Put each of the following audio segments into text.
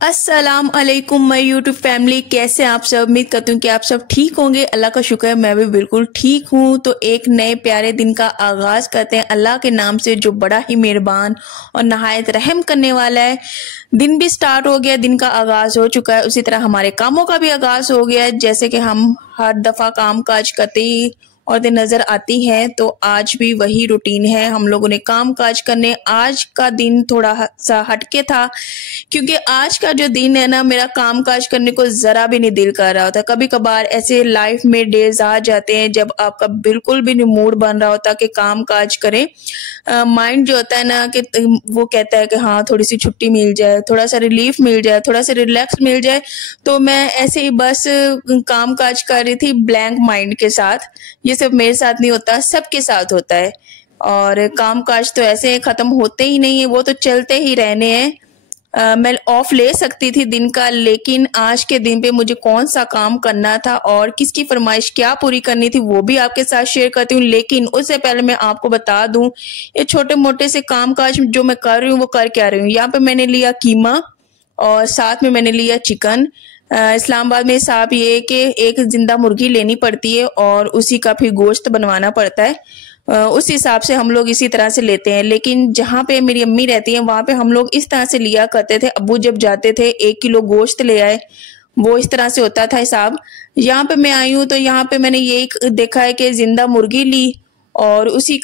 अस्सलाम अलैकुम my YouTube family, कैसे आप सब। उम्मीद करती हूँ कि आप सब ठीक होंगे। अल्लाह का शुक्र है मैं भी बिल्कुल ठीक हूँ। तो एक नए प्यारे दिन का आगाज करते हैं अल्लाह के नाम से, जो बड़ा ही मेहरबान और नहायत रहम करने वाला है। दिन भी स्टार्ट हो गया, दिन का आगाज हो चुका है, उसी तरह हमारे कामों का भी आगाज हो गया है। जैसे कि हम हर दफा काम काज करते ही और दिन नजर आती है, तो आज भी वही रूटीन है। हम लोगों ने काम काज करने, आज का दिन थोड़ा सा हटके था क्योंकि आज का जो दिन है ना, मेरा काम काज करने को जरा भी नहीं दिल कर रहा होता। कभी कभार ऐसे लाइफ में डेज आ जाते हैं जब आपका बिल्कुल भी नहीं मूड बन रहा होता कि काम काज करें। माइंड जो होता है ना कि वो कहता है कि हाँ थोड़ी सी छुट्टी मिल जाए, थोड़ा सा रिलीफ मिल जाए, थोड़ा सा रिलैक्स मिल जाए। तो मैं ऐसे ही बस काम काज कर रही थी ब्लैंक माइंड के साथ। ये सिर्फ मेरे साथ नहीं होता, सबके साथ होता है। और काम काज तो ऐसे खत्म होते ही नहीं है, वो तो चलते ही रहने हैं। मैं ऑफ ले सकती थी दिन का, लेकिन आज के दिन पे मुझे कौन सा काम करना था और किसकी फरमाइश क्या पूरी करनी थी वो भी आपके साथ शेयर करती हूँ। लेकिन उससे पहले मैं आपको बता दूं, ये छोटे मोटे से काम काज जो मैं कर रही हूँ वो कर क्या रही हूँ। यहाँ पे मैंने लिया कीमा और साथ में मैंने लिया चिकन। इस्लामाबाद में हिसाब ये है कि एक जिंदा मुर्गी लेनी पड़ती है और उसी का फिर गोश्त बनवाना पड़ता है। उस हिसाब से हम लोग इसी तरह से लेते हैं। लेकिन जहाँ पे मेरी अम्मी रहती है वहां पे हम लोग इस तरह से लिया करते थे। अब्बू जब जाते थे 1 किलो गोश्त ले आए, वो इस तरह से होता था हिसाब। यहाँ पे मैं आई हूँ तो यहाँ पे मैंने ये देखा है कि जिंदा मुर्गी ली और उसी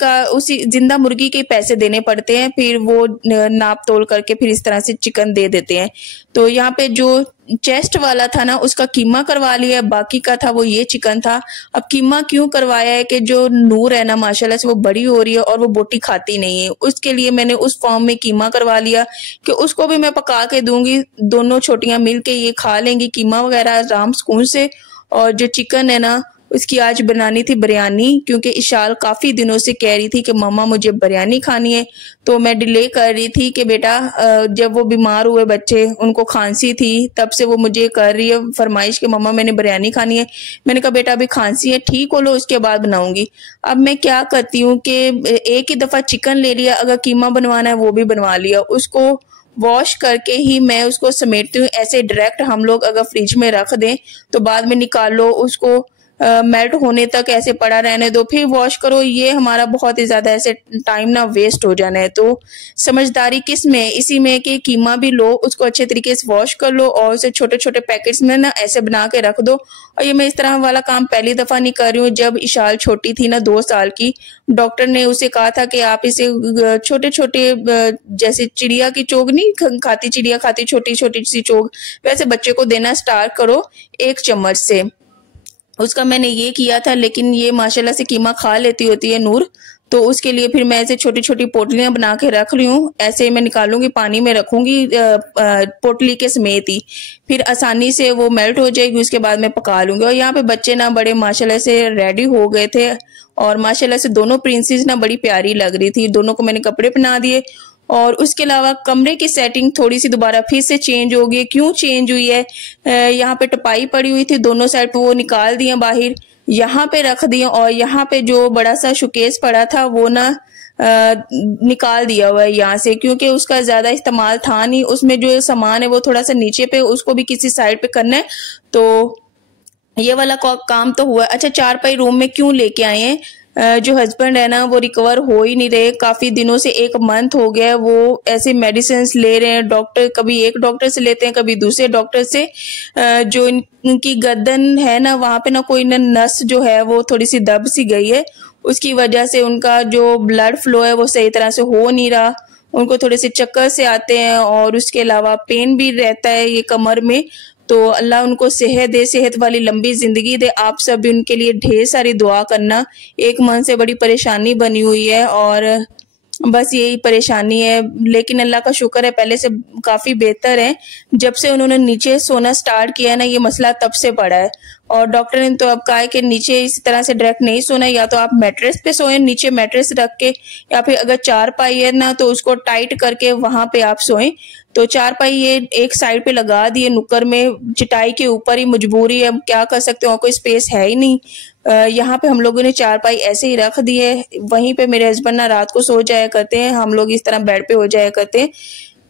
जिंदा मुर्गी के पैसे देने पड़ते हैं, फिर वो नाप तोल करके फिर इस तरह से चिकन दे देते हैं। तो यहाँ पे जो चेस्ट वाला था ना उसका कीमा करवा लिया, बाकी का था वो ये चिकन था। अब कीमा क्यों करवाया है कि जो नूर है ना माशाल्लाह से वो बड़ी हो रही है और वो बोटी खाती नहीं है, उसके लिए मैंने उस फॉर्म में कीमा करवा लिया कि उसको भी मैं पका के दूंगी। दोनों छोटियां मिल के ये खा लेंगी कीमा वगैरह आराम सुकून से। और जो चिकन है ना उसकी आज बनानी थी बिरयानी, क्योंकि इशाल काफी दिनों से कह रही थी कि मम्मा मुझे बिरयानी खानी है। तो मैं डिले कर रही थी कि बेटा जब वो बीमार हुए बच्चे, उनको खांसी थी, तब से वो मुझे कर रही है फरमाइश कि मम्मा मैंने बिरयानी खानी है। मैंने कहा बेटा अभी खांसी है, ठीक हो लो उसके बाद बनाऊंगी। अब मैं क्या करती हूँ कि एक ही दफा चिकन ले लिया, अगर कीमा बनवाना है वो भी बनवा लिया। उसको वॉश करके ही मैं उसको समेटती हूँ। ऐसे डायरेक्ट हम लोग अगर फ्रिज में रख दें तो बाद में निकालो उसको मेल्ट होने तक ऐसे पड़ा रहने दो, फिर वॉश करो, ये हमारा बहुत ही ज्यादा ऐसे टाइम ना वेस्ट हो जाना है। तो समझदारी किस में, इसी में कि कीमा भी लो, उसको अच्छे तरीके से वॉश कर लो और उसे छोटे छोटे पैकेट्स में ना ऐसे बना के रख दो। और ये मैं इस तरह वाला काम पहली दफा नहीं कर रही हूँ। जब इशाल छोटी थी ना 2 साल की, डॉक्टर ने उसे कहा था कि आप इसे छोटे छोटे जैसे चिड़िया की चोग नहीं खाती, चिड़िया खाती छोटी छोटी सी चोग, वैसे बच्चे को देना स्टार्ट करो 1 चम्मच से। उसका मैंने ये किया था, लेकिन ये माशाल्लाह से कीमा खा लेती होती है नूर। तो उसके लिए फिर मैं ऐसे छोटी छोटी पोटलियां बना के रख रही हूँ। ऐसे मैं निकालूंगी, पानी में रखूंगी पोटली के समेत ही, फिर आसानी से वो मेल्ट हो जाएगी। उसके बाद मैं पका लूंगी। और यहाँ पे बच्चे ना बड़े माशाल्लाह से रेडी हो गए थे और माशाल्लाह से दोनों प्रिंसेस ना बड़ी प्यारी लग रही थी। दोनों को मैंने कपड़े पहना दिए और उसके अलावा कमरे की सेटिंग थोड़ी सी दोबारा फिर से चेंज हो गई। क्यों चेंज हुई है, यहाँ पे टपाई पड़ी हुई थी दोनों साइड पे, वो निकाल दिया बाहर, यहाँ पे रख दिया। और यहाँ पे जो बड़ा सा शोकेस पड़ा था वो ना निकाल दिया हुआ है यहाँ से, क्योंकि उसका ज्यादा इस्तेमाल था नहीं। उसमें जो सामान है वो थोड़ा सा नीचे पे, उसको भी किसी साइड पे करना है। तो ये वाला काम तो हुआ। अच्छा, 4 पाई रूम में क्यों लेके आए हैं, जो हस्बैंड है ना वो रिकवर हो ही नहीं रहे। काफी दिनों से 1 मंथ हो गया है वो ऐसे मेडिसिन ले रहे हैं। डॉक्टर कभी एक डॉक्टर से लेते हैं, कभी दूसरे डॉक्टर से। जो इनकी गर्दन है ना वहां पे ना कोई ना नस जो है वो थोड़ी सी दब सी गई है, उसकी वजह से उनका जो ब्लड फ्लो है वो सही तरह से हो नहीं रहा। उनको थोड़े से चक्कर से आते हैं और उसके अलावा पेन भी रहता है ये कमर में। तो अल्लाह उनको सेहत दे, सेहत वाली लंबी जिंदगी दे। आप सब भी उनके लिए ढेर सारी दुआ करना। 1 मन से बड़ी परेशानी बनी हुई है और बस यही परेशानी है। लेकिन अल्लाह का शुक्र है पहले से काफी बेहतर है। जब से उन्होंने नीचे सोना स्टार्ट किया है ना, ये मसला तब से पड़ा है। और डॉक्टर ने तो अब कहा है कि नीचे इस तरह से डायरेक्ट नहीं सोना, या तो आप मैट्रेस पे सोएं, नीचे मैट्रेस रख के, या फिर अगर 4 पाई है ना तो उसको टाइट करके वहां पे आप सोएं। तो 4 पाई ये एक साइड पे लगा दिए नुक्कर में, चटाई के ऊपर ही, मजबूरी है, अब क्या कर सकते हो, कोई स्पेस है ही नहीं। यहाँ पे हम लोगों ने 4 पाई ऐसे ही रख दिए। वहीं पे मेरे हस्बैंड ना रात को सो जाया करते हैं, हम लोग इस तरह बेड पे हो जाया करते हैं।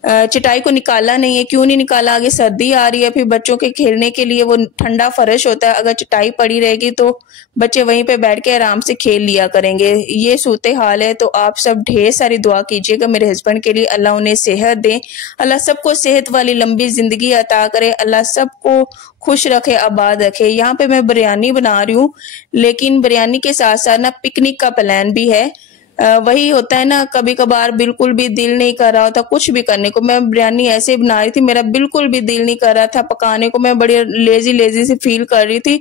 चटाई को निकाला नहीं है। क्यों नहीं निकाला? आगे सर्दी आ रही है, फिर बच्चों के खेलने के लिए वो ठंडा फर्श होता है, अगर चटाई पड़ी रहेगी तो बच्चे वहीं पे बैठ के आराम से खेल लिया करेंगे। ये सूरत हाल है। तो आप सब ढेर सारी दुआ कीजिएगा मेरे हस्बैंड के लिए, अल्लाह उन्हें सेहत दे, अल्लाह सबको सेहत वाली लंबी जिंदगी अता करे, अल्लाह सबको खुश रखे, आबाद रखे। यहाँ पे मैं बिरयानी बना रही हूँ, लेकिन बिरयानी के साथ साथ ना पिकनिक का प्लान भी है। वही होता है ना, कभी कभार बिल्कुल भी दिल नहीं कर रहा होता कुछ भी करने को। मैं बिरयानी ऐसे बना रही थी, मेरा बिल्कुल भी दिल नहीं कर रहा था पकाने को, मैं बड़ी लेजी लेजी सी फील कर रही थी,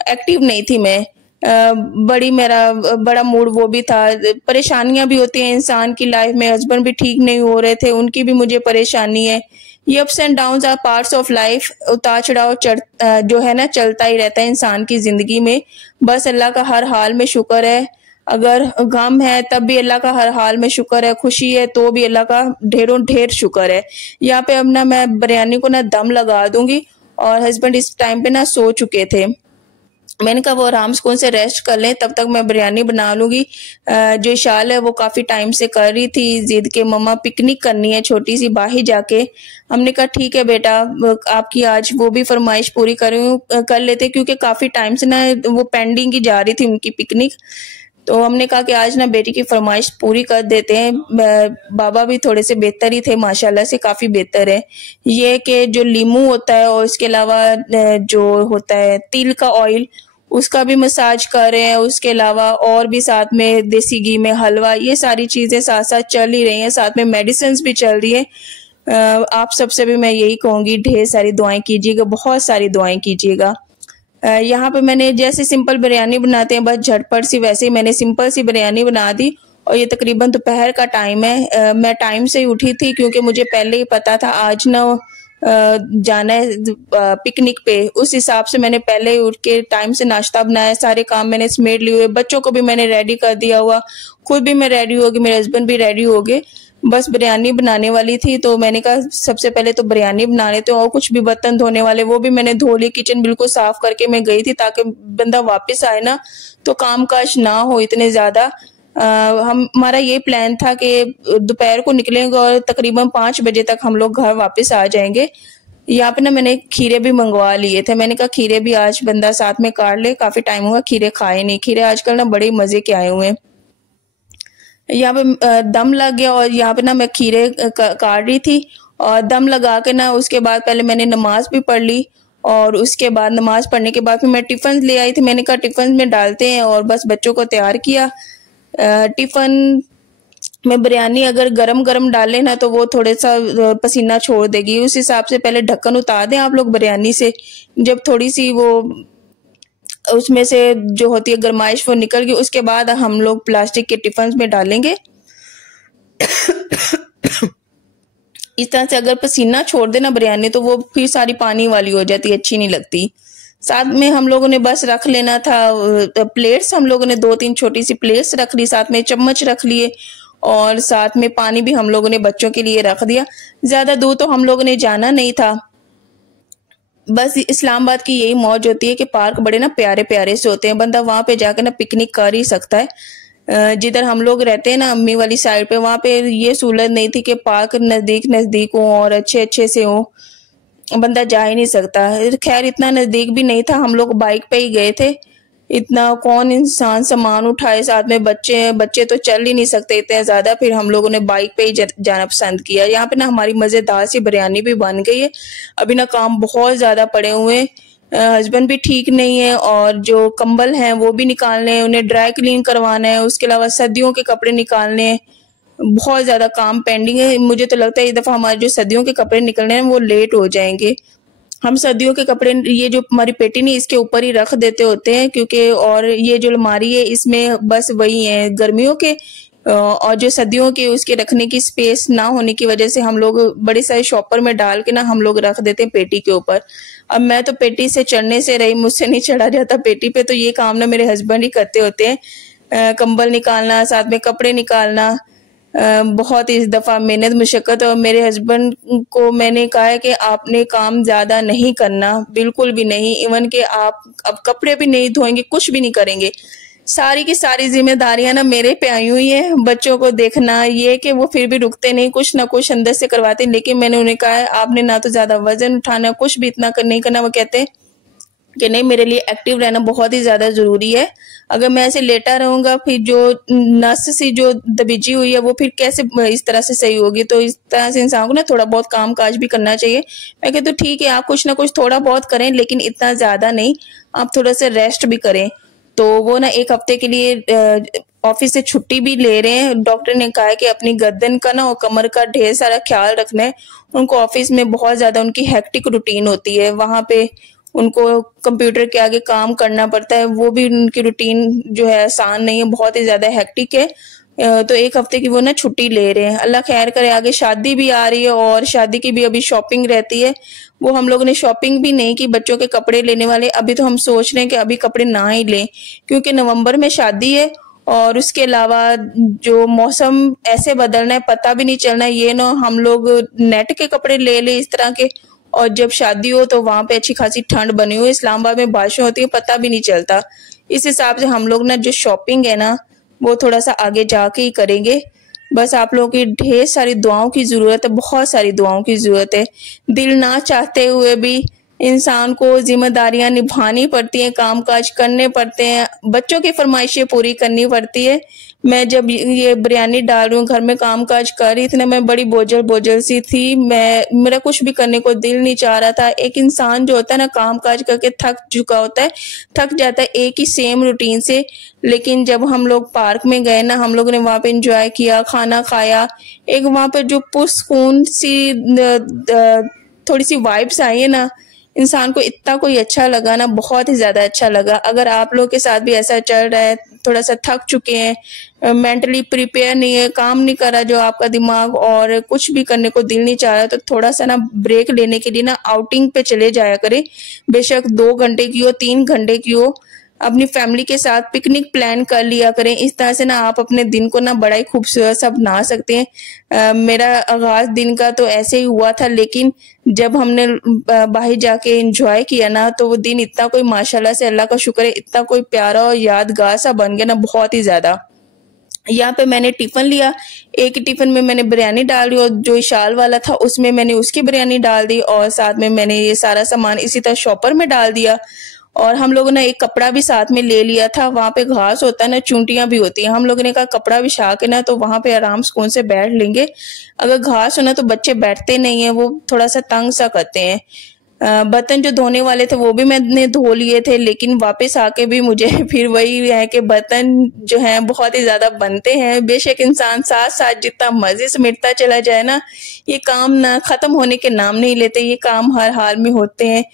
एक्टिव नहीं थी मैं। मेरा बड़ा मूड वो भी था। परेशानियां भी होती हैं इंसान की लाइफ में, हस्बैंड भी ठीक नहीं हो रहे थे, उनकी भी मुझे परेशानी है। ये ups and downs are parts of life, उतार चढ़ाव जो है ना चलता ही रहता है इंसान की जिंदगी में। बस अल्लाह का हर हाल में शुक्र है, अगर गम है तब भी अल्लाह का हर हाल में शुक्र है, खुशी है तो भी अल्लाह का ढेरों ढेर शुक्र है। यहाँ पे अब ना मैं बिरयानी को ना दम लगा दूंगी, और हस्बैंड इस टाइम पे ना सो चुके थे। मैंने कहा वो आराम सुकून से रेस्ट कर लें, तब तक मैं बिरयानी बना लूंगी। जो इशाल है वो काफी टाइम से कर रही थी जिद के, मम्मा पिकनिक करनी है छोटी सी बाहर जाके। हमने कहा ठीक है बेटा, आपकी आज वो भी फरमाइश पूरी कर लेते, क्योंकि काफी टाइम से ना वो पेंडिंग की जा रही थी उनकी पिकनिक। तो हमने कहा कि आज ना बेटी की फरमाइश पूरी कर देते हैं। बाबा भी थोड़े से बेहतर ही थे, माशाल्लाह से काफी बेहतर है। ये कि जो लीमू होता है और इसके अलावा जो होता है तिल का ऑयल, उसका भी मसाज कर रहे हैं। उसके अलावा और भी साथ में देसी घी में हलवा, ये सारी चीजें साथ साथ चल ही रही हैं, साथ में मेडिसिन भी चल रही है। आप सबसे भी मैं यही कहूंगी, ढेर सारी दुआएं कीजिएगा, बहुत सारी दुआएं कीजिएगा। यहाँ पे मैंने जैसे सिंपल बिरयानी बनाते हैं बस झटपट सी, वैसे ही मैंने सिंपल सी बिरयानी बना दी। और ये तकरीबन दोपहर का टाइम है। मैं टाइम से ही उठी थी, क्योंकि मुझे पहले ही पता था आज ना जाना है पिकनिक पे। उस हिसाब से मैंने पहले ही उठ के टाइम से नाश्ता बनाया, सारे काम मैंने समेट लिए हुए, बच्चों को भी मैंने रेडी कर दिया हुआ, खुद भी मैं रेडी हो गई, मेरे हस्बैंड भी रेडी हो गए। बस बिरयानी बनाने वाली थी, तो मैंने कहा सबसे पहले तो बिरयानी बना लेते हैं, और कुछ भी बर्तन धोने वाले वो भी मैंने धो लिए। किचन बिल्कुल साफ करके मैं गई थी, ताकि बंदा वापस आए ना तो काम काज ना हो इतने ज्यादा। हमारा ये प्लान था कि दोपहर को निकलेंगे और तकरीबन 5 बजे तक हम लोग घर वापस आ जाएंगे। यहाँ पे ना मैंने खीरे भी मंगवा लिए थे, मैंने कहा खीरे भी आज बंदा साथ में काट ले, काफी टाइम हुआ खीरे खाए नहीं। खीरे आजकल ना बड़े मजे के आए हुए हैं। यहाँ पे दम लग गया, और यहाँ पे ना मैं खीरे काट रही थी, और दम लगा के ना उसके बाद पहले मैंने नमाज भी पढ़ ली, और उसके बाद नमाज पढ़ने के बाद फिर मैं टिफिन ले आई थी। मैंने कहा टिफिन में डालते हैं, और बस बच्चों को तैयार किया। टिफिन में बिरयानी अगर गरम गरम डालें ना तो वो थोड़ा सा पसीना छोड़ देगी, उस हिसाब से पहले ढक्कन उतार दें आप लोग बिरयानी से। जब थोड़ी सी वो उसमें से जो होती है गरमाइश वो निकल गई, उसके बाद हम लोग प्लास्टिक के टिफिन में डालेंगे। इस तरह से अगर पसीना छोड़ देना बिरयानी तो वो फिर सारी पानी वाली हो जाती है, अच्छी नहीं लगती। साथ में हम लोगों ने बस रख लेना था प्लेट्स, हम लोगों ने 2-3 छोटी सी प्लेट्स रख ली, साथ में चम्मच रख लिए, और साथ में पानी भी हम लोगों ने बच्चों के लिए रख दिया। ज्यादा दूर तो हम लोगों ने जाना नहीं था। बस इस्लामाबाद की यही मौज होती है कि पार्क बड़े ना प्यारे प्यारे से होते हैं, बंदा वहां पे जाकर ना पिकनिक कर ही सकता है। जिधर हम लोग रहते हैं ना अम्मी वाली साइड पे, वहां पे ये सहूलत नहीं थी कि पार्क नजदीक नजदीक हो और अच्छे अच्छे से हो, बंदा जा ही नहीं सकता। खैर इतना नजदीक भी नहीं था, हम लोग बाइक पे ही गए थे। इतना कौन इंसान सामान उठाए, साथ में बच्चे तो चल ही नहीं सकते इतने ज्यादा, फिर हम लोगों ने बाइक पे ही जाना पसंद किया। यहाँ पे ना हमारी मजेदार सी बिरयानी भी बन गई है। अभी ना काम बहुत ज्यादा पड़े हुए हैं, हस्बैंड भी ठीक नहीं है, और जो कंबल हैं वो भी निकालने हैं, उन्हें ड्राई क्लीन करवाना है, उसके अलावा सर्दियों के कपड़े निकालने हैं, बहुत ज्यादा काम पेंडिंग है। मुझे तो लगता है इस दफा हमारे जो सर्दियों के कपड़े निकलने हैं वो लेट हो जाएंगे। हम सर्दियों के कपड़े ये जो हमारी पेटी नहीं इसके ऊपर ही रख देते होते हैं, क्योंकि और ये जो अलमारी है इसमें बस वही है गर्मियों के, और जो सर्दियों के उसके रखने की स्पेस ना होने की वजह से हम लोग बड़े सारे शॉपर में डाल के ना हम लोग रख देते हैं पेटी के ऊपर। अब मैं तो पेटी से चढ़ने से रही, मुझसे नहीं चढ़ा जाता पेटी पे, तो ये काम ना मेरे हस्बैंड ही करते होते हैं, कंबल निकालना, साथ में कपड़े निकालना। बहुत इस दफा मेहनत मुशक्कत, और मेरे हस्बैंड को मैंने कहा है कि आपने काम ज्यादा नहीं करना, बिल्कुल भी नहीं। इवन के आप अब कपड़े भी नहीं धोएंगे, कुछ भी नहीं करेंगे, सारी की सारी जिम्मेदारियां ना मेरे पे आई हुई है, बच्चों को देखना। ये कि वो फिर भी रुकते नहीं, कुछ ना कुछ अंदर से करवाते, लेकिन मैंने उन्हें कहा है आपने ना तो ज्यादा वजन उठाना, कुछ भी इतना नहीं करना। वो कहते हैं कि नहीं, मेरे लिए एक्टिव रहना बहुत ही ज्यादा जरूरी है। अगर मैं ऐसे लेटा रहूंगा फिर जो नस सी जो दबिजी हुई है वो फिर कैसे इस तरह से सही होगी। तो इस तरह से इंसान को ना थोड़ा बहुत काम काज भी करना चाहिए। मैं कहती हूँ ठीक है, आप कुछ ना कुछ थोड़ा बहुत करें, लेकिन इतना ज्यादा नहीं, आप थोड़ा सा रेस्ट भी करें। तो वो ना 1 हफ्ते के लिए ऑफिस से छुट्टी भी ले रहे हैं। डॉक्टर ने कहा है कि अपनी गर्दन का ना और कमर का ढेर सारा ख्याल रखना है। उनको ऑफिस में बहुत ज्यादा उनकी हेक्टिक रूटीन होती है, वहां पे उनको कंप्यूटर के आगे काम करना पड़ता है, वो भी उनकी रूटीन जो है आसान नहीं है, बहुत ही ज्यादा हेक्टिक है। तो 1 हफ्ते की वो ना छुट्टी ले रहे हैं। अल्लाह खैर करे, आगे शादी भी आ रही है और शादी की भी अभी शॉपिंग रहती है। वो हम लोगों ने शॉपिंग भी नहीं की, बच्चों के कपड़े लेने वाले। अभी तो हम सोच रहे हैं कि अभी कपड़े ना ही लें, क्योंकि नवंबर में शादी है और उसके अलावा जो मौसम ऐसे बदलना है पता भी नहीं चलना। ये ना हम लोग नेट के कपड़े ले ले इस तरह के, और जब शादी हो तो वहां पे अच्छी खासी ठंड बनी हुई, इस्लामाबाद में बारिशें होती है, पता भी नहीं चलता। इस हिसाब से हम लोग ना जो शॉपिंग है ना वो थोड़ा सा आगे जाके ही करेंगे। बस आप लोगों की ढेर सारी दुआओं की जरूरत है, बहुत सारी दुआओं की जरूरत है। दिल ना चाहते हुए भी इंसान को जिम्मेदारियां निभानी पड़ती हैं, काम काज करने पड़ते हैं, बच्चों की फरमाइशें पूरी करनी पड़ती है। मैं जब ये बिरयानी डाल रही हूँ, घर में काम काज कर रही थी ना, मैं बड़ी बोझल बोझल सी थी। मेरा कुछ भी करने को दिल नहीं चाह रहा था। एक इंसान जो होता है ना काम काज करके थक चुका होता है, थक जाता है एक ही सेम रूटीन से। लेकिन जब हम लोग पार्क में गए ना, हम लोगों ने वहां पे एंजॉय किया, खाना खाया, एक वहां पे जो पुरसकून सी थोड़ी सी वाइब्स आई है ना, इंसान को इतना कोई अच्छा लगा ना, बहुत ही ज्यादा अच्छा लगा। अगर आप लोग के साथ भी ऐसा चल रहा है, थोड़ा सा थक चुके हैं, मेंटली प्रिपेयर नहीं है, काम नहीं कर रहा जो आपका दिमाग, और कुछ भी करने को दिल नहीं चाह रहा, तो थोड़ा सा ना ब्रेक लेने के लिए ना आउटिंग पे चले जाया करें। बेशक 2 घंटे की हो, 3 घंटे की हो, अपनी फैमिली के साथ पिकनिक प्लान कर लिया करें। इस तरह से ना आप अपने दिन को ना बड़ा ही खूबसूरत सा बना सकते हैं। मेरा आगाज दिन का तो ऐसे ही हुआ था, लेकिन जब हमने बाहर जाके एंजॉय किया ना, तो वो दिन इतना कोई माशाल्लाह से, अल्लाह का शुक्र है, इतना कोई प्यारा और यादगार सा बन गया ना, बहुत ही ज्यादा। यहाँ पे मैंने टिफिन लिया, एक टिफिन में मैंने बिरयानी डाल दी और जो इशाल वाला था उसमें मैंने उसकी बिरयानी डाल दी, और साथ में मैंने ये सारा सामान इसी तरह शॉपर में डाल दिया। और हम लोगों ने एक कपड़ा भी साथ में ले लिया था। वहां पे घास होता है ना, चूंटियां भी होती हैं, हम लोगों ने कहा कपड़ा बिछा के ना तो वहां पे आराम सुकून से बैठ लेंगे। अगर घास हो ना तो बच्चे बैठते नहीं है, वो थोड़ा सा तंग सा करते हैं। बर्तन जो धोने वाले थे वो भी मैंने धो लिए थे, लेकिन वापस आके भी मुझे फिर वही है कि बर्तन जो हैं बहुत ही ज्यादा बनते हैं। बेशक इंसान साथ साथ जितना मर्जी समेटता चला जाए ना, ये काम ना खत्म होने के नाम नहीं लेते, ये काम हर हाल में होते हैं।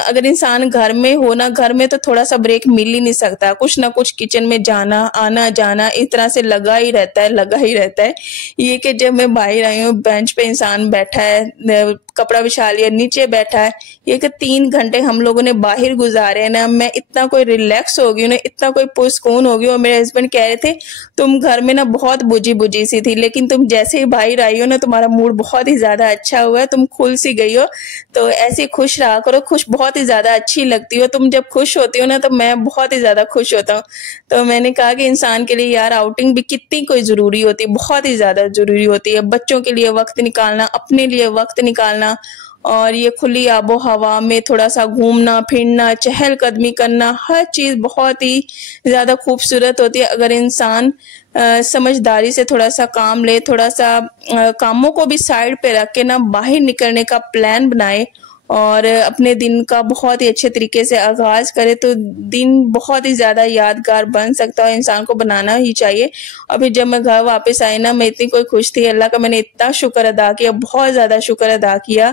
अगर इंसान घर में हो ना, घर में तो थोड़ा सा ब्रेक मिल ही नहीं सकता, कुछ ना कुछ किचन में जाना आना जाना इस तरह से लगा ही रहता है, लगा ही रहता है। ये कि जब मैं बाहर आई हूँ, बेंच पे इंसान बैठा है, कपड़ा बिछा लिया, नीचे बैठा है, ये कि 3 घंटे हम लोगों ने बाहर गुजारे ना, मैं इतना कोई रिलैक्स हो गई हूँ ना, इतना कोई पुरसकून हो गई। और मेरे हस्बैंड कह रहे थे तुम घर में ना बहुत बुझी बुझी सी थी, लेकिन तुम जैसे ही बाहर आई हो ना, तुम्हारा मूड बहुत ही ज्यादा अच्छा हुआ है, तुम खुल सी गई हो। तो ऐसे खुश रहा करो, खुश बहुत ही ज्यादा अच्छी लगती हो तुम। जब खुश होती हो ना तो मैं बहुत ही ज्यादा खुश होता हूँ। तो मैंने कहा कि इंसान के लिए यार आउटिंग भी कितनी कोई जरूरी होती है, बहुत ही ज्यादा जरूरी होती है। बच्चों के लिए वक्त निकालना, अपने लिए वक्त निकालना, और ये खुली आबो हवा में थोड़ा सा घूमना फिरना, चहलकदमी करना, हर चीज बहुत ही ज्यादा खूबसूरत होती है। अगर इंसान समझदारी से थोड़ा सा काम ले, थोड़ा सा कामों को भी साइड पे रख के ना बाहर निकलने का प्लान बनाए और अपने दिन का बहुत ही अच्छे तरीके से आगाज करे, तो दिन बहुत ही ज्यादा यादगार बन सकता है। इंसान को बनाना ही चाहिए। और फिर जब मैं घर वापस आई ना, मैं इतनी कोई खुश थी, अल्लाह का मैंने इतना शुक्र अदा किया, बहुत ज्यादा शुक्र अदा किया।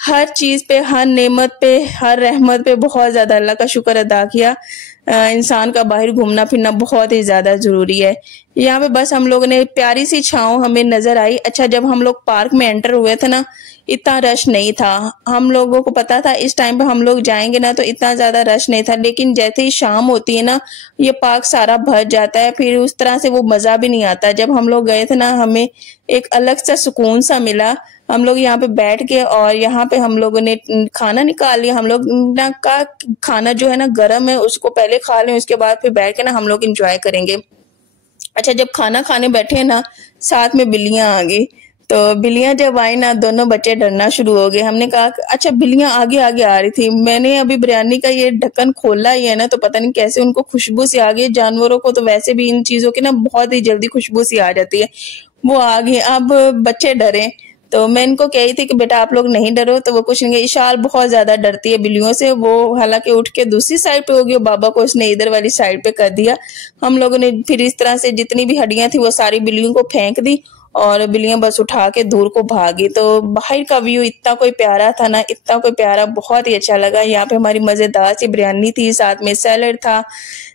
हर चीज पे, हर नेमत पे, हर रहमत पे बहुत ज्यादा अल्लाह का शुक्र अदा किया। इंसान का बाहर घूमना फिरना बहुत ही ज्यादा जरूरी है। यहाँ पे बस हम लोगों ने प्यारी सी छांव हमें नजर आई। अच्छा, जब हम लोग पार्क में एंटर हुए थे ना, इतना रश नहीं था। हम लोगों को पता था इस टाइम पे हम लोग जाएंगे ना, तो इतना ज्यादा रश नहीं था। लेकिन जैसे ही शाम होती है ना, ये पार्क सारा भर जाता है, फिर उस तरह से वो मजा भी नहीं आता। जब हम लोग गए थे ना, हमें एक अलग सा सुकून सा मिला। हम लोग यहाँ पे बैठ के और यहाँ पे हम लोगों ने खाना निकाल लिया। हम लोग का खाना जो है ना गर्म है, उसको पहले पहले खा लें, उसके बाद फिर बैठ के ना हम लोग इंजॉय करेंगे। अच्छा, जब खाना खाने बैठे ना, साथ में बिल्लियां आ गई। तो बिल्लियां जब आई ना, दोनों बच्चे डरना शुरू हो गए। हमने कहा अच्छा, बिल्लियां आगे आगे आ रही थी। मैंने अभी बिरयानी का ये ढक्कन खोला ही है ना, तो पता नहीं कैसे उनको खुशबू सी आ गई। जानवरों को तो वैसे भी इन चीजों की ना बहुत ही जल्दी खुशबू सी आ जाती है। वो आ गई। अब बच्चे डरे, तो मैं इनको कही थी कि बेटा आप लोग नहीं डरो, तो वो कुछ नहीं कही। इशाल बहुत ज्यादा डरती है बिल्लियों से। वो हालांकि उठ के दूसरी साइड पे हो गई, बाबा को उसने इधर वाली साइड पे कर दिया। हम लोगों ने फिर इस तरह से जितनी भी हड्डियां थी वो सारी बिल्लियों को फेंक दी और बिल्लियां बस उठा के दूर को भागी। तो बाहर का व्यू इतना कोई प्यारा था ना, इतना कोई प्यारा, बहुत ही अच्छा लगा। यहाँ पे हमारी मजेदार सी बिरयानी थी, साथ में सैलड था,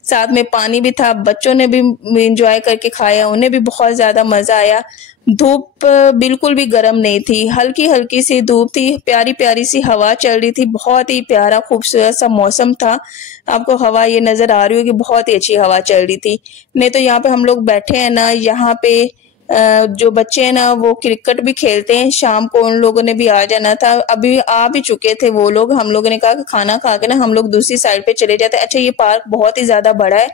साथ में पानी भी था। बच्चों ने भी इंजॉय करके खाया, उन्हें भी बहुत ज्यादा मजा आया। धूप बिल्कुल भी गर्म नहीं थी, हल्की हल्की सी धूप थी, प्यारी प्यारी सी हवा चल रही थी। बहुत ही प्यारा खूबसूरत सा मौसम था। आपको हवा ये नजर आ रही होगी, बहुत ही अच्छी हवा चल रही थी। नहीं तो यहाँ पे हम लोग बैठे हैं ना, यहाँ पे जो बच्चे हैं ना वो क्रिकेट भी खेलते हैं। शाम को उन लोगों ने भी आ जाना था, अभी आ भी चुके थे वो लोग। हम लोगों ने कहा कि खाना खा के ना हम लोग दूसरी साइड पे चले जाते हैं। अच्छा, ये पार्क बहुत ही ज्यादा बड़ा है,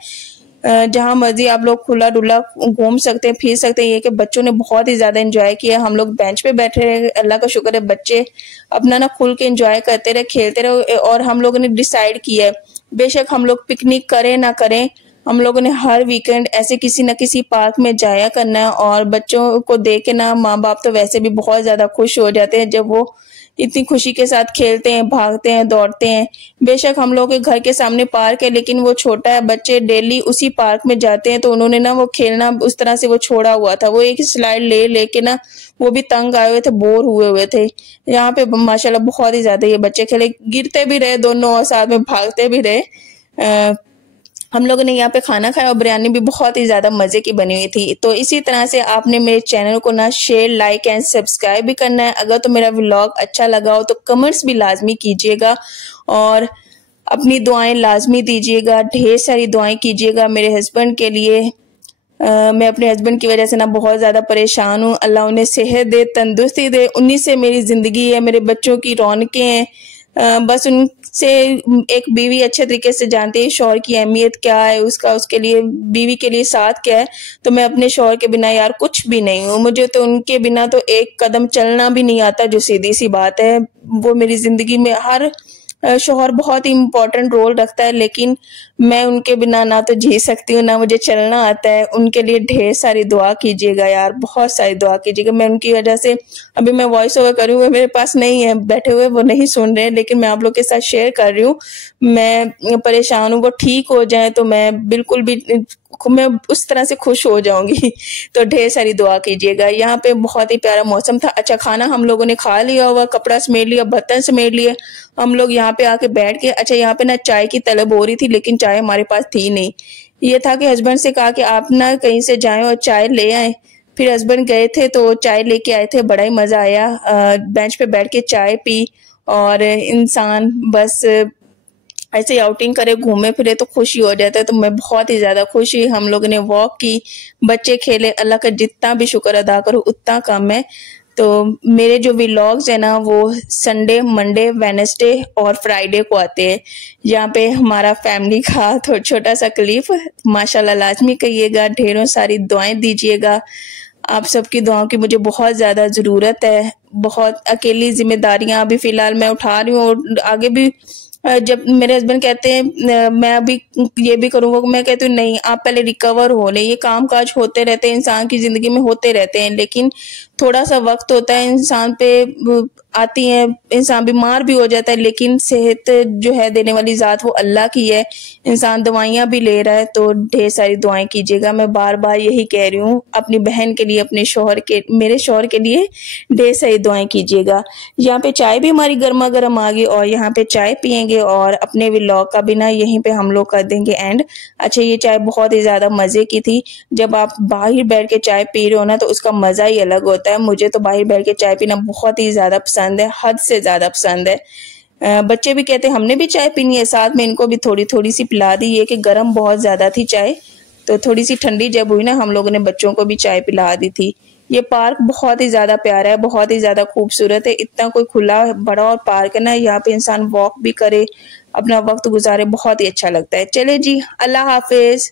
जहां मर्जी आप लोग खुला डुला घूम सकते हैं, फिर सकते हैं। ये कि बच्चों ने बहुत ही ज्यादा एंजॉय किया। हम लोग बेंच पे बैठे रहे, अल्लाह का शुक्र है बच्चे अपना ना खुल के एंजॉय करते रहे, खेलते रहे। और हम लोगों ने डिसाइड किया है, बेशक हम लोग पिकनिक करें ना करें, हम लोगों ने हर वीकेंड ऐसे किसी न किसी पार्क में जाया करना है। और बच्चों को देख के ना माँ बाप तो वैसे भी बहुत ज्यादा खुश हो जाते हैं जब वो इतनी खुशी के साथ खेलते हैं, भागते हैं, दौड़ते हैं। बेशक हम लोग के घर के सामने पार्क है, लेकिन वो छोटा है, बच्चे डेली उसी पार्क में जाते हैं। तो उन्होंने ना वो खेलना उस तरह से वो छोड़ा हुआ था। वो एक स्लाइड ले लेके ना वो भी तंग आए हुए थे, बोर हुए हुए थे। यहाँ पे माशाल्लाह बहुत ही ज्यादा ये बच्चे खेले, गिरते भी रहे दोनों और साथ में भागते भी रहे। हम लोगों ने यहाँ पे खाना खाया और बिरयानी भी बहुत ही ज्यादा मजे की बनी हुई थी। तो इसी तरह से आपने मेरे चैनल को ना शेयर, लाइक एंड सब्सक्राइब भी करना है। अगर तो मेरा व्लॉग अच्छा लगा हो तो कमेंट्स भी लाजमी कीजिएगा और अपनी दुआएं लाजमी दीजिएगा। ढेर सारी दुआएं कीजिएगा मेरे हस्बैंड के लिए। मैं अपने हस्बैंड की वजह से ना बहुत ज्यादा परेशान हूँ। अल्लाह उन्हें सेहत दे, तंदुरुस्ती दे। उन्हीं से मेरी जिंदगी है, मेरे बच्चों की रौनकें हैं। बस उनसे एक बीवी अच्छे तरीके से जानती है शौहर की अहमियत क्या है, उसका उसके लिए बीवी के लिए साथ क्या है। तो मैं अपने शौहर के बिना यार कुछ भी नहीं हूँ। मुझे तो उनके बिना तो एक कदम चलना भी नहीं आता, जो सीधी सी बात है। वो मेरी जिंदगी में हर शौहर बहुत ही इम्पोर्टेंट रोल रखता है, लेकिन मैं उनके बिना ना तो जी सकती हूँ, ना मुझे चलना आता है। उनके लिए ढेर सारी दुआ कीजिएगा यार, बहुत सारी दुआ कीजिएगा। मैं उनकी वजह से अभी मैं वॉइस ओवर कर रही हूँ, मेरे पास नहीं है, बैठे हुए वो नहीं सुन रहे, लेकिन मैं आप लोग के साथ शेयर कर रही हूँ। मैं परेशान हूँ, वो ठीक हो जाए तो मैं बिल्कुल भी मैं उस तरह से खुश हो जाऊंगी। तो ढेर सारी दुआ कीजिएगा। यहाँ पे बहुत ही प्यारा मौसम था। अच्छा, खाना हम लोगों ने खा लिया हुआ, कपड़ा समेट लिया, बर्तन समेट लिए, हम लोग यहाँ पे आके बैठ के। अच्छा, यहाँ पे ना चाय की तलब हो रही थी, लेकिन चाय हमारे पास थी नहीं। ये था कि हस्बैंड से कहा कि आप ना कहीं से जाएं और चाय ले आए। फिर हस्बैंड गए थे तो चाय लेके आए थे, बड़ा ही मजा आया। बेंच पे बैठ के चाय पी और इंसान बस ऐसे आउटिंग करे, घूमे फिरे तो खुशी हो जाता है। तो मैं बहुत ही ज्यादा खुश हुई। हम लोगों ने वॉक की, बच्चे खेले। अल्लाह का जितना भी शुक्र अदा करो उतना कम है। तो मेरे जो व्लॉग्स है ना वो संडे, मंडे, वेडनेसडे और फ्राइडे को आते हैं। यहाँ पे हमारा फैमिली का थोड़ा छोटा सा क्लिप माशाल्लाह लाजमी कहिएगा, ढेरों सारी दुआएं दीजिएगा। आप सबकी दुआओं की मुझे बहुत ज्यादा जरूरत है। बहुत अकेली जिम्मेदारियां अभी फिलहाल मैं उठा रही हूँ और आगे भी जब मेरे हस्बैंड कहते हैं मैं अभी ये भी करूंगा, मैं कहती हूँ नहीं, आप पहले रिकवर हो ले। ये काम काज होते रहते हैं, इंसान की जिंदगी में होते रहते हैं, लेकिन थोड़ा सा वक्त होता है इंसान पे आती है, इंसान बीमार भी हो जाता है। लेकिन सेहत जो है देने वाली जात वो अल्लाह की है। इंसान दवाइयां भी ले रहा है, तो ढेर सारी दुआएं कीजिएगा। मैं बार बार यही कह रही हूँ, अपनी बहन के लिए, अपने शौहर के, मेरे शौहर के लिए ढेर सारी दुआएं कीजिएगा। यहाँ पे चाय भी हमारी गर्मा गर्म आ गई और यहाँ पे चाय पियेंगे और अपने व्लॉग का भी ना यहीं पे हम लोग कर देंगे एंड। अच्छा, ये चाय बहुत ही ज्यादा मजे की थी। जब आप बाहर बैठ के चाय पी रहे हो ना तो उसका मजा ही अलग होता है। मुझे तो बाहर बैठ के चाय पीना बहुत ही ज्यादा पसंद है, हद से ज्यादा पसंद है। बच्चे भी कहते हैं हमने भी चाय पीनी है, साथ में इनको भी थोड़ी थोड़ी सी पिला दी। ये कि गर्म बहुत ज्यादा थी चाय, तो थोड़ी सी ठंडी जब हुई ना हम लोगों ने बच्चों को भी चाय पिला दी थी। ये पार्क बहुत ही ज्यादा प्यारा है, बहुत ही ज्यादा खूबसूरत है। इतना कोई खुला बड़ा और पार्क है ना, यहाँ पे इंसान वॉक भी करे, अपना वक्त गुजारे, बहुत ही अच्छा लगता है। चले जी, अल्लाह हाफिज।